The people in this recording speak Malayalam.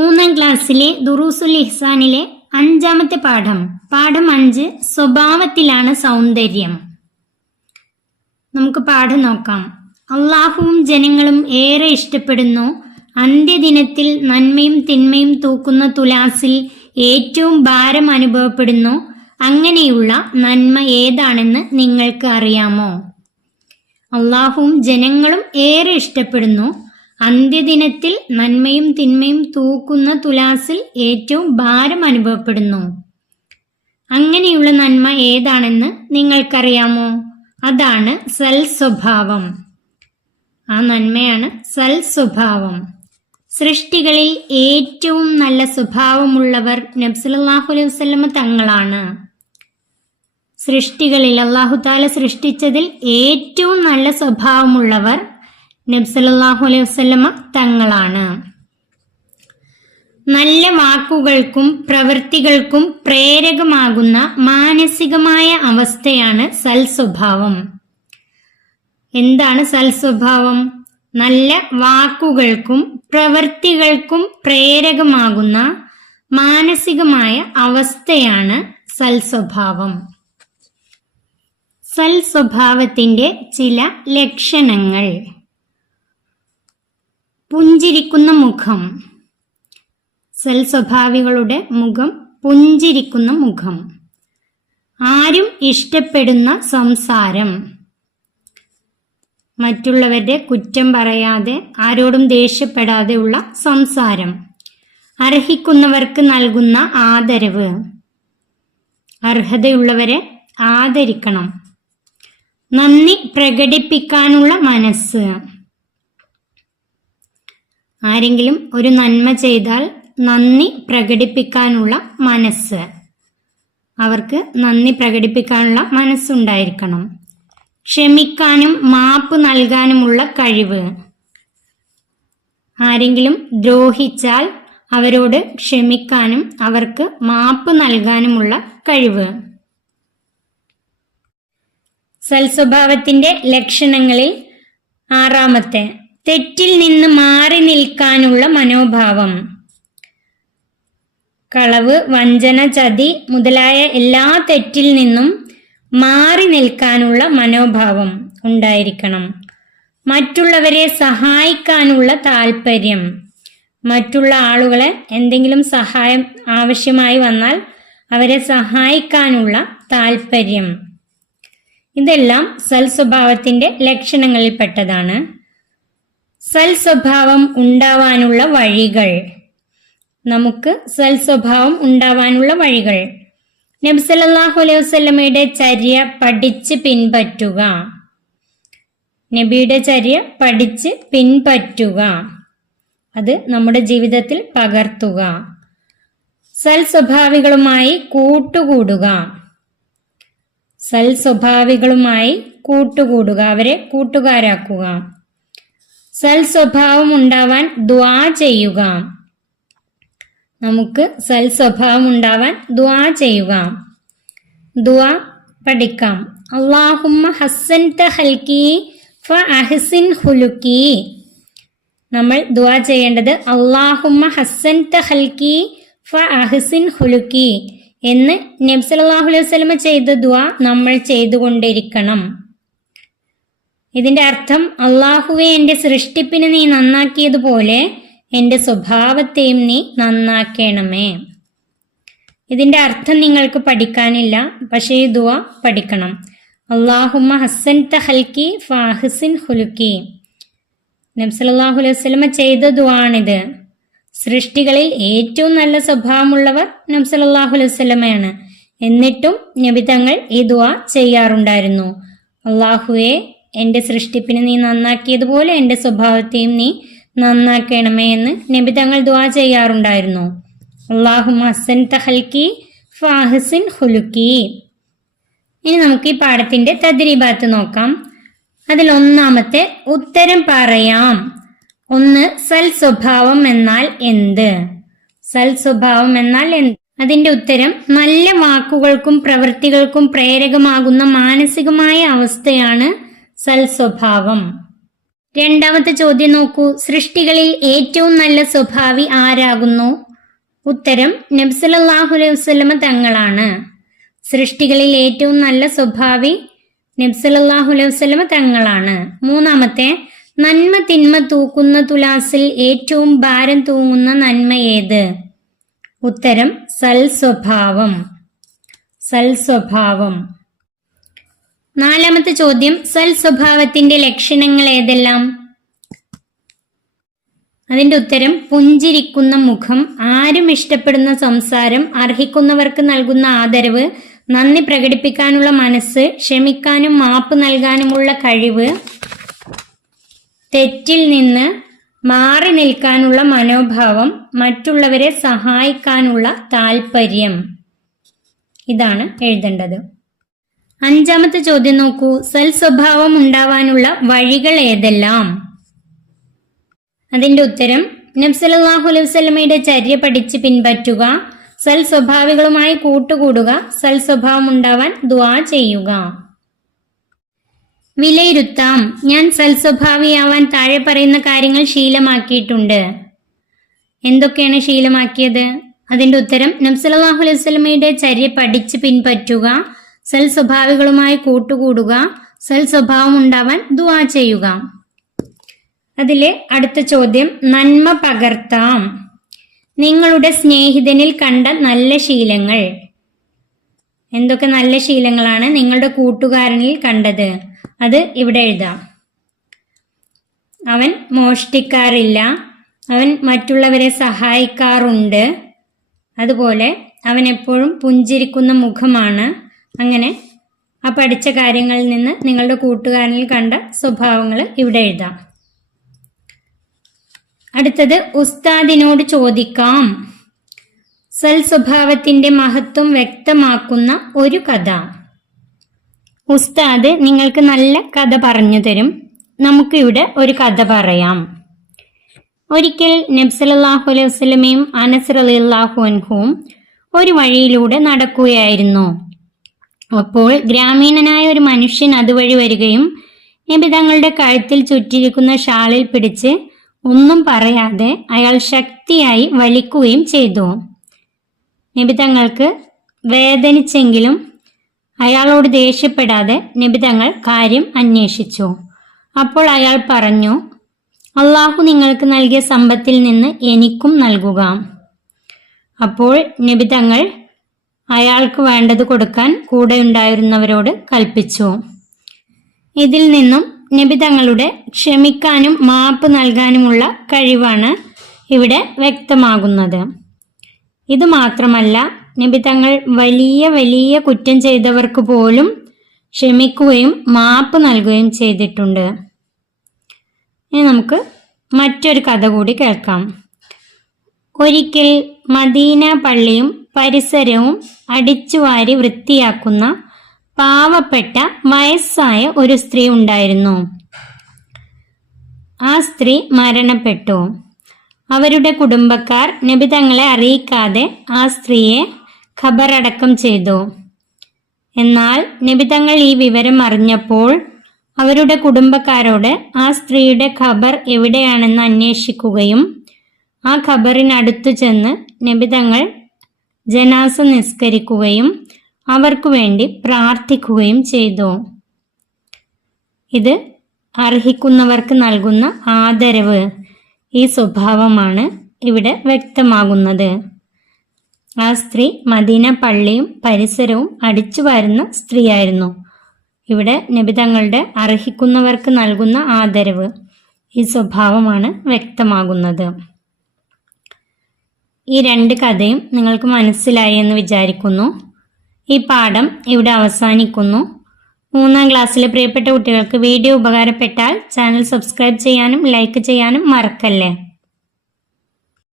മൂന്നാം ക്ലാസ്സിലെ ദുറൂസുൽ ഇഹ്സാനിലെ 5ാമത്തെ പാഠം 5 സ്വഭാവത്തിലാണ് സൗന്ദര്യം. നമുക്ക് പാഠം നോക്കാം. അള്ളാഹുവും ജനങ്ങളും ഏറെ ഇഷ്ടപ്പെടുന്നു. അന്ത്യദിനത്തിൽ നന്മയും തിന്മയും തൂക്കുന്ന തുലാസിൽ ഏറ്റവും ഭാരം അനുഭവപ്പെടുന്നു. അങ്ങനെയുള്ള നന്മ ഏതാണെന്ന് നിങ്ങൾക്ക് അറിയാമോ? അള്ളാഹുവും ജനങ്ങളും ഏറെ ഇഷ്ടപ്പെടുന്നു. അന്ത്യദിനത്തിൽ നന്മയും തിന്മയും തൂക്കുന്ന തുലാസിൽ ഏറ്റവും ഭാരം അനുഭവപ്പെടുന്നു. അങ്ങനെയുള്ള നന്മ ഏതാണെന്ന് നിങ്ങൾക്കറിയാമോ? അതാണ് സൽ സ്വഭാവം. ആ നന്മയാണ് സൽ സ്വഭാവം. സൃഷ്ടികളിൽ ഏറ്റവും നല്ല സ്വഭാവമുള്ളവർ നബി സല്ലല്ലാഹു അലൈഹി വസല്ലമ തങ്ങളാണ്. സൃഷ്ടികളിൽ അല്ലാഹു തആല സൃഷ്ടിച്ചതിൽ ഏറ്റവും നല്ല സ്വഭാവമുള്ളവർ നബി സല്ലല്ലാഹു അലൈഹി വസല്ലമ തങ്ങളാണ്. നല്ല വാക്കുകൾക്കും പ്രവൃത്തികൾക്കും പ്രേരകമാകുന്ന മാനസികമായ അവസ്ഥയാണ് സൽ സ്വഭാവം. എന്താണ് സൽ സ്വഭാവം? നല്ല വാക്കുകൾക്കും പ്രവൃത്തികൾക്കും പ്രേരകമാകുന്ന മാനസികമായ അവസ്ഥയാണ് സൽ സ്വഭാവം. സൽ സ്വഭാവത്തിന്റെ ചില ലക്ഷണങ്ങൾ. പുഞ്ചിരിക്കുന്ന മുഖം. സൽ സ്വഭാവികളുടെ മുഖം പുഞ്ചിരിക്കുന്ന മുഖം. ആരും ഇഷ്ടപ്പെടുന്ന സംസാരം. മറ്റുള്ളവരുടെ കുറ്റം പറയാതെ ആരോടും ദേഷ്യപ്പെടാതെ ഉള്ള സംസാരം. അർഹിക്കുന്നവർക്ക് നൽകുന്ന ആദരവ്. അർഹതയുള്ളവരെ ആദരിക്കണം. നന്ദി പ്രകടിപ്പിക്കാനുള്ള മനസ്സ്. ആരെങ്കിലും ഒരു നന്മ ചെയ്താൽ നന്ദി പ്രകടിപ്പിക്കാനുള്ള മനസ്സ്. അവർക്ക് നന്ദി പ്രകടിപ്പിക്കാനുള്ള മനസ്സുണ്ടായിരിക്കണം. ക്ഷമിക്കാനും മാപ്പ് നൽകാനുമുള്ള കഴിവ്. ആരെങ്കിലും ദ്രോഹിച്ചാൽ അവരോട് ക്ഷമിക്കാനും അവർക്ക് മാപ്പ് നൽകാനുമുള്ള കഴിവ്. സൽസ്വഭാവത്തിന്റെ ലക്ഷണങ്ങളിൽ 6ാമത്തെ, തെറ്റിൽ നിന്ന് മാറി നിൽക്കാനുള്ള മനോഭാവം. കളവ്, വഞ്ചന, ചതി മുതലായ എല്ലാ തെറ്റിൽ നിന്നും മാറി നിൽക്കാനുള്ള മനോഭാവം ഉണ്ടായിരിക്കണം. മറ്റുള്ളവരെ സഹായിക്കാനുള്ള താല്പര്യം. മറ്റുള്ള ആളുകളെ എന്തെങ്കിലും സഹായം ആവശ്യമായി വന്നാൽ അവരെ സഹായിക്കാനുള്ള താല്പര്യം. ഇതെല്ലാം സൽ സ്വഭാവത്തിന്റെ ലക്ഷണങ്ങളിൽപ്പെട്ടതാണ്. സൽ സ്വഭാവം ഉണ്ടാവാനുള്ള വഴികൾ. നമുക്ക് സൽ സ്വഭാവം ഉണ്ടാവാനുള്ള വഴികൾ. നബി സല്ലല്ലാഹു അലൈഹി വസല്ലമയുടെ ചര്യ പഠിച്ച് പിൻപറ്റുക. നബിയുടെ ചര്യ പഠിച്ച് പിൻപറ്റുക. അത് നമ്മുടെ ജീവിതത്തിൽ പകർത്തുക. സൽ സ്വഭാവികളുമായി കൂട്ടുകൂടുക. സൽ സ്വഭാവികളുമായി കൂട്ടുകൂടുക, അവരെ കൂട്ടുകാരാക്കുക. സൽ സ്വഭാവം ഉണ്ടാവാൻ ദുആ ചെയ്യുക. നമുക്ക് സൽ സ്വഭാവം ഉണ്ടാവാൻ ദുആ ചെയ്യുക. ദുആ പഠിക്കാം. അല്ലാഹുമ്മ ഹസ്സൻത ഖൽഖി ഫഅഹ്സിൻ ഖുലുഖി. നമ്മൾ ദുആ ചെയ്യേണ്ടത് അല്ലാഹുമ്മ ഹസ്സൻത ഖൽഖി ഫഅഹ്സിൻ ഖുലുഖി എന്ന് നബി സല്ലല്ലാഹു അലൈഹി വസല്ലമ ചെയ്ത ദുആ നമ്മൾ ചെയ്തുകൊണ്ടിരിക്കണം. ഇതിന്റെ അർത്ഥം, അള്ളാഹുവെ, എന്റെ സൃഷ്ടിപ്പിനെ നീ നന്നാക്കിയതുപോലെ എന്റെ സ്വഭാവത്തെയും നീ നന്നാക്കണമേ. ഇതിന്റെ അർത്ഥം നിങ്ങൾക്ക് പഠിക്കാനില്ല, പക്ഷേ ഈ ദുആ പഠിക്കണം. അല്ലാഹുമ്മ ഹസ്സൻത ഖൽഖി ഫഅഹ്സിൻ ഖുലുഖി. നബി സല്ലല്ലാഹു അലൈഹി വസല്ലമ ചെയ്ത ദുആ ആണിത്. സൃഷ്ടികളിൽ ഏറ്റവും നല്ല സ്വഭാവമുള്ളവർ നബി സല്ലല്ലാഹു അലൈഹി വസല്ലമയാണ്. എന്നിട്ടും നബി തങ്ങൾ ഈ ദുആ ചെയ്യാറുണ്ടായിരുന്നു. അല്ലാഹുവേ, എന്റെ സൃഷ്ടിപ്പിനെ നീ നന്നാക്കിയതുപോലെ എന്റെ സ്വഭാവത്തെയും നീ നന്നാക്കണമേ എന്ന് നബി തങ്ങൾ ദുആ ചെയ്യാറുണ്ടായിരുന്നു. അല്ലാഹുമ്മ ഹസ്സൻത ഖൽഖി ഫഅഹ്സിൻ ഖുലുഖി. ഇനി നമുക്ക് ഈ പാഠത്തിന്റെ തദ്രീബാത്ത് നോക്കാം. അതിൽ 1ാമത്തെ, ഉത്തരം പറയാം. 1. സൽ സ്വഭാവം എന്നാൽ എന്ത്? സൽ സ്വഭാവം എന്നാൽ എന്ത്? അതിന്റെ ഉത്തരം, നല്ല വാക്കുകൾക്കും പ്രവൃത്തികൾക്കും പ്രേരകമാകുന്ന മാനസികമായ അവസ്ഥയാണ് സൽ സ്വഭാവം. രണ്ടാമത്തെ ചോദ്യം നോക്കൂ. സൃഷ്ടികളിൽ ഏറ്റവും നല്ല സ്വഭാവി ആരാകുന്നു? ഉത്തരം നബി സല്ലല്ലാഹു അലൈഹി വസല്ലമ തങ്ങളാണ്. സൃഷ്ടികളിൽ ഏറ്റവും നല്ല സ്വഭാവി നബി സല്ലല്ലാഹു അലൈഹി വസല്ലമ തങ്ങളാണ്. മൂന്നാമത്തെ, നന്മ തിന്മ തൂക്കുന്ന തുലാസിൽ ഏറ്റവും ഭാരം തൂങ്ങുന്ന നന്മ ഏത്? ഉത്തരം സൽസ്വഭാവം. സൽസ്വഭാവം. നാലാമത്തെ ചോദ്യം, സൽസ്വഭാവത്തിന്റെ ലക്ഷണങ്ങൾ ഏതെല്ലാം? അതിന്റെ ഉത്തരം പുഞ്ചിരിക്കുന്ന മുഖം, ആരും ഇഷ്ടപ്പെടുന്ന സംസാരം, അർഹിക്കുന്നവർക്ക് നൽകുന്ന ആദരവ്, നന്ദി പ്രകടിപ്പിക്കാനുള്ള മനസ്സ്, ക്ഷമിക്കാനും മാപ്പ് നൽകാനുമുള്ള കഴിവ്, തെറ്റിൽ നിന്ന് മാറി നിൽക്കാനുള്ള മനോഭാവം, മറ്റുള്ളവരെ സഹായിക്കാനുള്ള താല്പര്യം. ഇതാണ് എഴുതേണ്ടത്. അഞ്ചാമത്തെ ചോദ്യം നോക്കൂ. സൽസ്വഭാവം ഉണ്ടാവാനുള്ള വഴികൾ ഏതെല്ലാം? അതിന്റെ ഉത്തരം നബി സല്ലല്ലാഹു അലൈഹി വസല്ലമയുടെ ചര്യ പഠിച്ച് പിൻപറ്റുക, സൽസ്വഭാവികളുമായി കൂട്ടുകൂടുക, സൽസ്വഭാവം ഉണ്ടാവാൻ ദുആ ചെയ്യുക. വിലയിരുത്താം. ഞാൻ സൽസ്വഭാവിയാവാൻ താഴെ പറയുന്ന കാര്യങ്ങൾ ശീലമാക്കിയിട്ടുണ്ട്. എന്തൊക്കെയാണ് ശീലമാക്കിയത്? അതിന്റെ ഉത്തരം നബി സല്ലല്ലാഹു അലൈഹി വസല്ലമയുടെ ചര്യ പഠിച്ച് പിൻപറ്റുക, സൽസ്വഭാവികളുമായി കൂട്ടുകൂടുക, സൽസ്വഭാവം ഉണ്ടാവാൻ ദുആ ചെയ്യുക. അതിലെ അടുത്ത ചോദ്യം, നന്മ പകർത്താം. നിങ്ങളുടെ സ്നേഹിതനിൽ കണ്ട നല്ല ശീലങ്ങൾ. എന്തൊക്കെ നല്ല ശീലങ്ങളാണ് നിങ്ങളുടെ കൂട്ടുകാരനിൽ കണ്ടത്? അത് ഇവിടെ എഴുതാം. അവൻ മോഷ്ടിക്കാറില്ല, അവൻ മറ്റുള്ളവരെ സഹായിക്കാറുണ്ട്, അതുപോലെ അവൻ എപ്പോഴും പുഞ്ചിരിക്കുന്ന മുഖമാണ്. അങ്ങനെ ആ പഠിച്ച കാര്യങ്ങളിൽ നിന്ന് നിങ്ങളുടെ കൂട്ടുകാരനിൽ കണ്ട സ്വഭാവങ്ങൾ ഇവിടെ എഴുതാം. അടുത്തത്, ഉസ്താദിനോട് ചോദിക്കാം. സൽസ്വഭാവത്തിന്റെ മഹത്വം വ്യക്തമാക്കുന്ന ഒരു കഥ. ഉസ്താദ് നിങ്ങൾക്ക് നല്ല കഥ പറഞ്ഞു തരും. നമുക്കിവിടെ ഒരു കഥ പറയാം. ഒരിക്കൽ നബി സല്ലല്ലാഹു അലൈഹി വസല്ലമയും അനസ് റളിയല്ലാഹു അൻഹുവും ഒരു വഴിയിലൂടെ നടക്കുകയായിരുന്നു. അപ്പോൾ ഗ്രാമീണനായ ഒരു മനുഷ്യൻ അതുവഴി വരികയും നബി തങ്ങളുടെ കഴുത്തിൽ ചുറ്റിയിരിക്കുന്ന ഷാളിൽ പിടിച്ച് ഒന്നും പറയാതെ അയാൾ ശക്തിയായി വലിക്കുകയും ചെയ്തു. നബി തങ്ങൾക്ക് വേദനിച്ചെങ്കിലും അയാളോട് ദേഷ്യപ്പെടാതെ നബി തങ്ങൾ കാര്യം അന്വേഷിച്ചു. അപ്പോൾ അയാൾ പറഞ്ഞു, അള്ളാഹു നിങ്ങൾക്ക് നൽകിയ സമ്പത്തിൽ നിന്ന് എനിക്കും നൽകുക. അപ്പോൾ നബി തങ്ങൾ അയാൾക്ക് വേണ്ടത് കൊടുക്കാൻ കൂടെ ഉണ്ടായിരുന്നവരോട് കൽപ്പിച്ചു. ഇതിൽ നിന്നും നബി തങ്ങളുടെ ക്ഷമിക്കാനും മാപ്പ് നൽകാനുമുള്ള കഴിവാണ് ഇവിടെ വ്യക്തമാകുന്നത്. ഇത് മാത്രമല്ല, നബി തങ്ങൾ വലിയ വലിയ കുറ്റം ചെയ്തവർക്ക് പോലും ക്ഷമിക്കുകയും മാപ്പ് നൽകുകയും ചെയ്തിട്ടുണ്ട്. ഇനി നമുക്ക് മറ്റൊരു കഥ കൂടി കേൾക്കാം. ഒരിക്കൽ മദീന പള്ളിയും പരിസരവും അടിച്ചുവാരി വൃത്തിയാക്കുന്ന പാവപ്പെട്ട വയസ്സായ ഒരു സ്ത്രീ ഉണ്ടായിരുന്നു. ആ സ്ത്രീ മരണപ്പെട്ടു. അവരുടെ കുടുംബക്കാർ നബി തങ്ങളെ അറിയിക്കാതെ ആ സ്ത്രീയെ ഖബറടക്കം ചെയ്തു. എന്നാൽ നബി തങ്ങൾ ഈ വിവരം അറിഞ്ഞപ്പോൾ അവരുടെ കുടുംബക്കാരോട് ആ സ്ത്രീയുടെ ഖബർ എവിടെയാണെന്ന് അന്വേഷിക്കുകയും ആ ഖബറിനടുത്തു ചെന്ന് നബി തങ്ങൾ ജനാസ നിസ്കരിക്കുകയും അവർക്ക് വേണ്ടി പ്രാർത്ഥിക്കുകയും ചെയ്തു. ഇത് അർഹിക്കുന്നവർക്ക് നൽകുന്ന ആദരവ്, ഈ സ്വഭാവമാണ് ഇവിടെ വ്യക്തമാകുന്നത്. ആ സ്ത്രീ മദീന പള്ളിയും പരിസരവും അടിച്ചു വാരുന്ന സ്ത്രീയായിരുന്നു. ഇവിടെ നബി തങ്ങളുടെ അർഹിക്കുന്നവർക്ക് നൽകുന്ന ആദരവ്, ഈ സ്വഭാവമാണ് വ്യക്തമാകുന്നത്. ഈ രണ്ട് കഥയും നിങ്ങൾക്ക് മനസ്സിലായി എന്ന് വിചാരിക്കുന്നു. ഈ പാഠം ഇവിടെ അവസാനിക്കുന്നു. 3ാം ക്ലാസ്സിലെ പ്രിയപ്പെട്ട കുട്ടികൾക്ക് വീഡിയോ ഉപകാരപ്പെട്ടാൽ ചാനൽ സബ്സ്ക്രൈബ് ചെയ്യാനും ലൈക്ക് ചെയ്യാനും മറക്കല്ലേ.